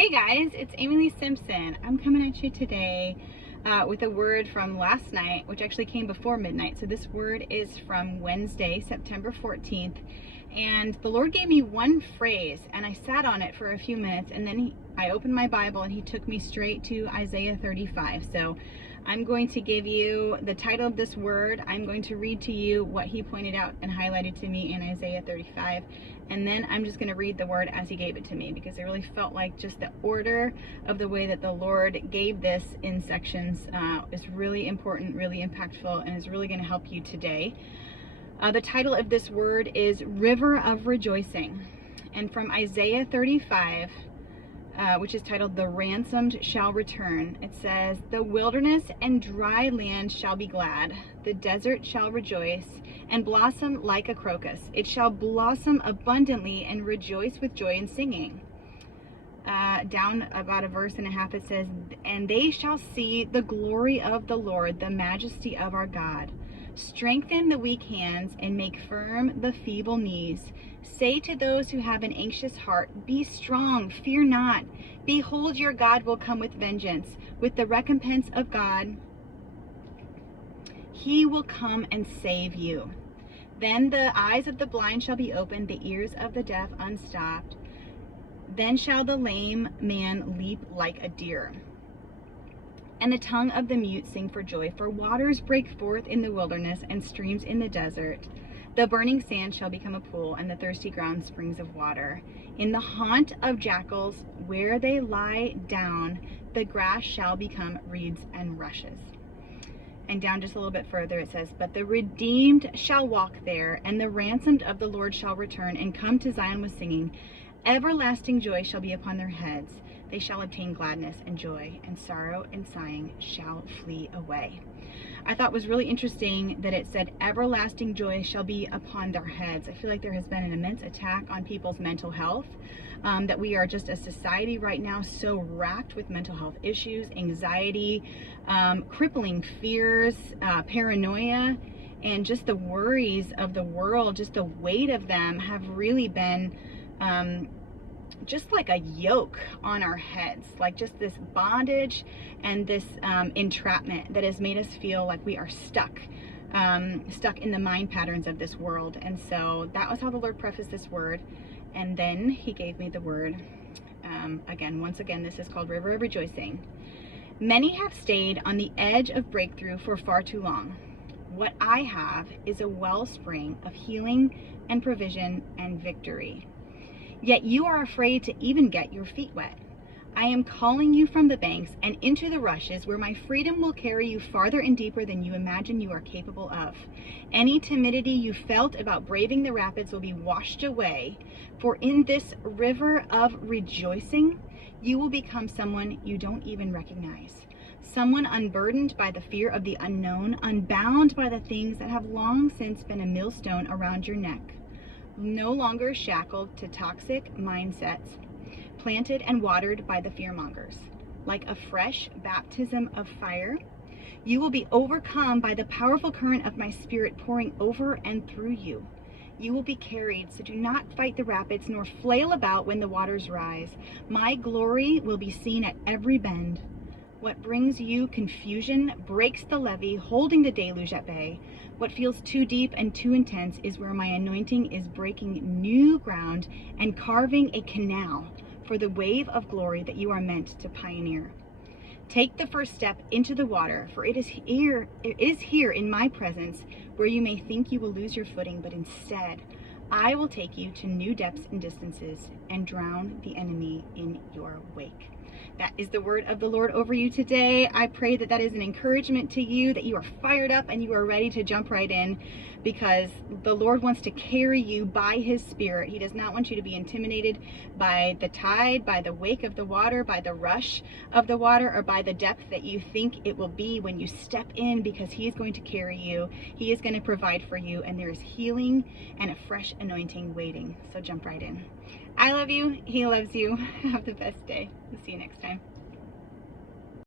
Hey guys, it's Amy Lee Simpson. I'm coming at you today with a word from last night, which actually came before midnight. So this word is from Wednesday, September 14th. And the Lord gave me one phrase and I sat on it for a few minutes, and then I opened my Bible and he took me straight to Isaiah 35. So I'm going to give you the title of this word. I'm going to read to you what he pointed out and highlighted to me in Isaiah 35. And then I'm just going to read the word as he gave it to me, because I really felt like just the order of the way that the Lord gave this in sections is really important, really impactful, and is really going to help you today. The title of this word is River of Rejoicing. And from Isaiah 35, which is titled The Ransomed Shall Return, it says, "The wilderness and dry land shall be glad. The desert shall rejoice and blossom like a crocus. It shall blossom abundantly and rejoice with joy and singing." Down about a verse and a half, it says, "And they shall see the glory of the Lord, the majesty of our God. Strengthen the weak hands and make firm the feeble knees. Say to those who have an anxious heart, be strong, fear not. Behold, your God will come with vengeance, with the recompense of God. He will come and save you. Then the eyes of the blind shall be opened, the ears of the deaf unstopped. Then shall the lame man leap like a deer, and the tongue of the mute sing for joy. For waters break forth in the wilderness and streams in the desert. The burning sand shall become a pool, and the thirsty ground springs of water. In the haunt of jackals, where they lie down, the grass shall become reeds and rushes." And down just a little bit further, it says, "But the redeemed shall walk there, and the ransomed of the Lord shall return and come to Zion with singing. Everlasting joy shall be upon their heads. They shall obtain gladness and joy, and sorrow and sighing shall flee away." I thought it was really interesting that it said everlasting joy shall be upon their heads. I feel like there has been an immense attack on people's mental health, that we are just a society right now so racked with mental health issues, anxiety, crippling fears, paranoia, and just the worries of the world, just the weight of them have really been just like a yoke on our heads, like just this bondage and this entrapment that has made us feel like we are stuck in the mind patterns of this world. And so that was how the Lord prefaced this word. And then he gave me the word once again, this is called River of Rejoicing. "Many have stayed on the edge of breakthrough for far too long. What I have is a wellspring of healing and provision and victory. Yet you are afraid to even get your feet wet. I am calling you from the banks and into the rushes, where my freedom will carry you farther and deeper than you imagine you are capable of. Any timidity you felt about braving the rapids will be washed away, for in this river of rejoicing, you will become someone you don't even recognize. Someone unburdened by the fear of the unknown, unbound by the things that have long since been a millstone around your neck. No longer shackled to toxic mindsets, planted and watered by the fearmongers. Like a fresh baptism of fire, you will be overcome by the powerful current of my spirit pouring over and through you. You will be carried, so do not fight the rapids nor flail about when the waters rise. My glory will be seen at every bend. What brings you confusion breaks the levee, holding the deluge at bay. What feels too deep and too intense is where my anointing is breaking new ground and carving a canal for the wave of glory that you are meant to pioneer. Take the first step into the water, for it is here in my presence, where you may think you will lose your footing, but instead I will take you to new depths and distances and drown the enemy in your wake." That is the word of the Lord over you today. I pray that that is an encouragement to you, that you are fired up and you are ready to jump right in, because the Lord wants to carry you by his spirit. He does not want you to be intimidated by the tide, by the wake of the water, by the rush of the water, or by the depth that you think it will be when you step in, because he is going to carry you. He is going to provide for you, and there is healing and a fresh anointing waiting. So jump right in. I love you. He loves you. Have the best day. We'll see you next time.